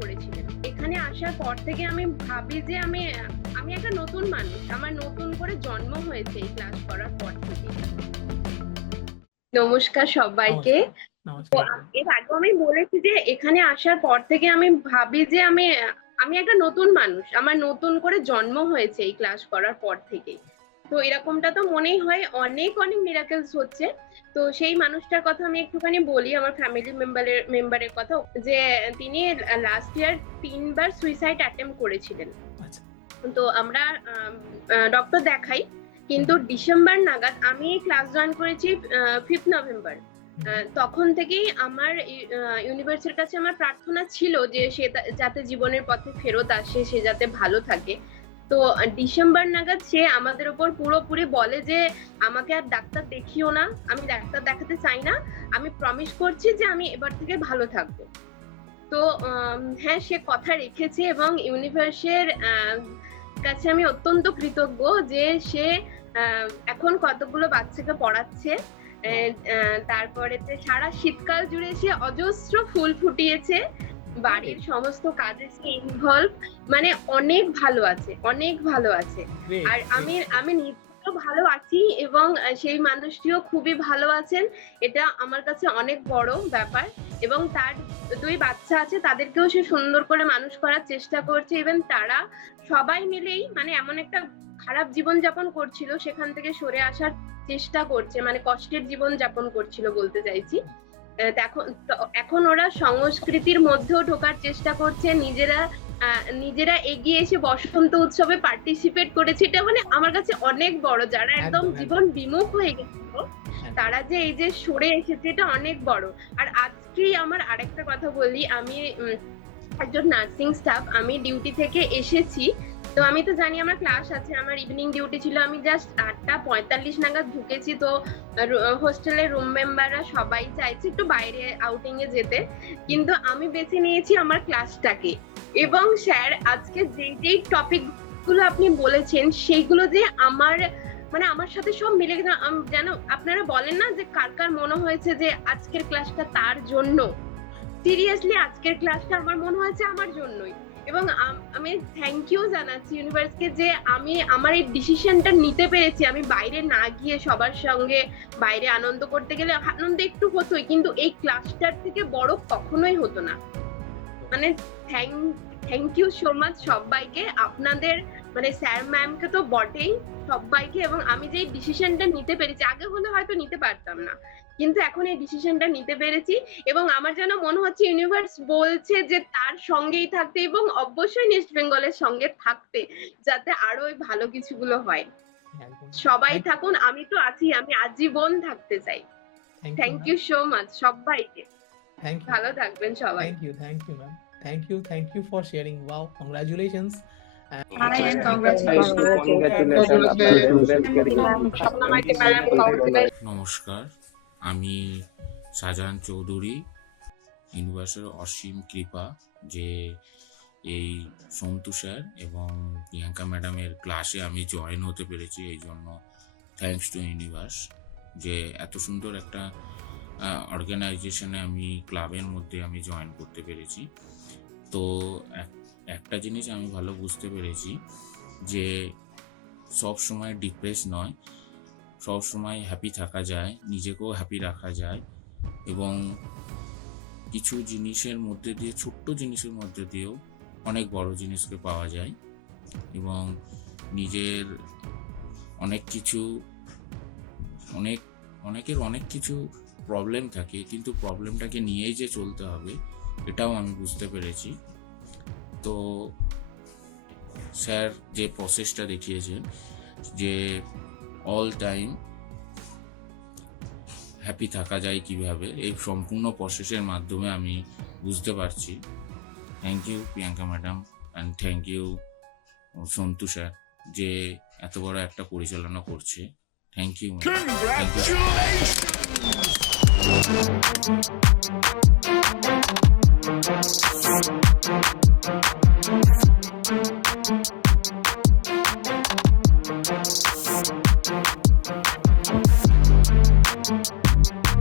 করেছিলেন। এখানে আসার পর থেকে আমি ভাবি যে আমি একটা নতুন মানুষ, আমার নতুন করে জন্ম হয়েছে এই ক্লাস করার পর থেকে। নমস্কার সবাইকে। নমস্কার। এর আগেও আমি বলেছি যে এখানে আসার পর থেকে আমি ভাবি যে আমি একটা নতুন মানুষ, আমার নতুন করে জন্ম হয়েছে এই ক্লাস করার পর থেকে। তো এরকমটা তো মনেই হয়, অনেক অনেক মিরাকেলস হচ্ছে। তো সেই মানুষটার কথা আমি একটুখানি বলি, আমার ফ্যামিলি মেম্বারের কথা, যে তিনি লাস্ট ইয়ার 3বার সুইসাইড অ্যাটেম্প করেছিলেন। আচ্ছা। তো আমরা ডক্টর দেখাই, কিন্তু ডিসেম্বর নাগাদ, আমি ক্লাস জয়েন করেছি 5th নভেম্বর। তখন থেকেই আমার ইউনিভার্সের কাছে আমার প্রার্থনা ছিল যে সে যাতে জীবনের পথে ফেরত আসে, সে যাতে ভালো থাকে। তো ডিসেম্বর নাগাদ সে আমাদের উপর পুরোপুরি বলে যে আমাকে আর ডাক্তার দেখিও না, আমি ডাক্তার দেখাতে চাই না, আমি প্রমিস করছি যে আমি এবার থেকে ভালো থাকবো। তো হ্যাঁ, সে কথা রেখেছে এবং ইউনিভার্সের কাছে আমি অত্যন্ত কৃতজ্ঞ যে সে এখন কতগুলো বাচ্চাকে পড়াচ্ছে। তারপরে সারা শীতকাল জুড়ে সে অজস্র ফুল ফুটিয়েছে, বাড়ির সমস্ত কাজে সে ইনভলভ, মানে অনেক ভালো আছে, অনেক ভালো আছে। আর আমি নিজেও ভালো আছি এবং সেই মানুষটিও খুবই ভালো আছেন, এটা আমার কাছে অনেক বড় ব্যাপার। এবং তার 2 বাচ্চা আছে, তাদেরকেও সে সুন্দর করে মানুষ করার চেষ্টা করছে। ইভেন তারা সবাই মিলেই মানে এমন একটা খারাপ জীবন যাপন করছিল, সেখান থেকে সরে আসার চেষ্টা করছে, মানে কষ্টের জীবন যাপন করছিল বলতে চাইছি। এখন ওরা সংস্কৃতির মধ্যেও ঢোকার চেষ্টা করছে, নিজেরা এগিয়ে এসে বসন্ত উৎসবে পার্টিসিপেট করেছে। এটা মানে আমার কাছে অনেক বড়। যারা একদম জীবন বিমুখ হয়ে গেছিল, তারা যে এই যে সরে এসেছে, এটা অনেক বড়। আর আজকেই আমার আরেকটা কথা বলি, আমি একজন নার্সিং স্টাফ, আমি ডিউটি থেকে এসেছি। তো আমি তো জানি আমার ক্লাস আছে, আমার ইভিনিং ডিউটি ছিল, আমি জাস্ট 8:45 নাগাদ ঢুকেছি। তো হোস্টেলের রুম মেম্বাররা সবাই চাইছে একটু বাইরে আউটিং এ যেতে, কিন্তু আমি বেছে নিয়েছি আমার ক্লাসটাকে। এবং স্যার আজকে যেই টপিক গুলো আপনি বলেছেন, সেইগুলো যে আমার সাথে সব মিলে গেছে। যেন আপনারা বলেন না যে কার কার মনে হয়েছে যে আজকের ক্লাসটা তার জন্য, সিরিয়াসলি আজকের ক্লাসটা আমার মনে হয়েছে আমার জন্যই। এবং আমি থ্যাংক ইউ জানাচ্ছি ইউনিভার্সকে যে আমি আমার এই ডিসিশনটা নিতে পেরেছি। আমি বাইরে না গিয়ে সবার সঙ্গে বাইরে আনন্দ করতে গেলে আনন্দ একটু হতোই, কিন্তু এই ক্লাসটার থেকে বড় কখনোই হতো না। মানে থ্যাংক ইউ সো মাচ সবাইকে, আপনাদের মানে স্যার ম্যামকে তো বটেই, সবাইকে। এবং আমি যে ডিসিশনটা নিতে পেরেছি, আগে হলে হয়তো নিতে পারতাম না, কিন্তু এখন এই ডিসিশনটা নিতে পেরেছি। এবং আমার যেন মনে হচ্ছে ইউনিভার্স বলছে যে তার সঙ্গেই থাকতে, এবং অবশ্যই ওয়েস্ট বেঙ্গলের সঙ্গে থাকতে, যাতে আরো ভালো কিছুগুলো হয়। সবাই থাকুন, আমি তো আছি, আমি আজীবন থাকতে চাই। থ্যাংক ইউ সো মাচ সবাইকে, ভালো থাকবেন সবাই। Thank you ma'am. Thank you for sharing. Wow, congratulations. নমস্কার, আমি শাহজাহান চৌধুরী। ইউনিভার্সের অসীম কৃপা যে এই সন্তু স্যার এবং প্রিয়াঙ্কা ম্যাডামের ক্লাসে আমি জয়েন হতে পেরেছি, এই জন্য থ্যাঙ্কস টু ইউনিভার্স যে এত সুন্দর একটা অর্গানাইজেশনে আমি ক্লাবের মধ্যে আমি জয়েন করতে পেরেছি। তো একটা জিনিস আমি ভালো বুঝতে পেরেছি যে সব সময় ডিপ্রেস নয়, সব সময় হ্যাপি থাকা যায়, নিজেকেও হ্যাপি রাখা যায়, এবং কিছু জিনিসের মধ্যে দিয়ে, ছোট্ট জিনিসের মধ্যে দিয়েও অনেক বড় জিনিসকে পাওয়া যায়। এবং নিজের অনেক কিছু অনেকের অনেক কিছু প্রবলেম থাকে, কিন্তু প্রবলেমটাকে নিয়েই যে চলতে হবে এটাও আমি বুঝতে পেরেছি। তো স্যার যে প্রসেসটা দেখিয়েছেন যে অল টাইম হ্যাপি থাকা যায় কিভাবে, এই সম্পূর্ণ প্রসেসের মাধ্যমে আমি বুঝতে পারছি। Thank you Priyanka madam and thank you Santu sir যে এত বড় একটা পরিচালনা করছে। Thank you.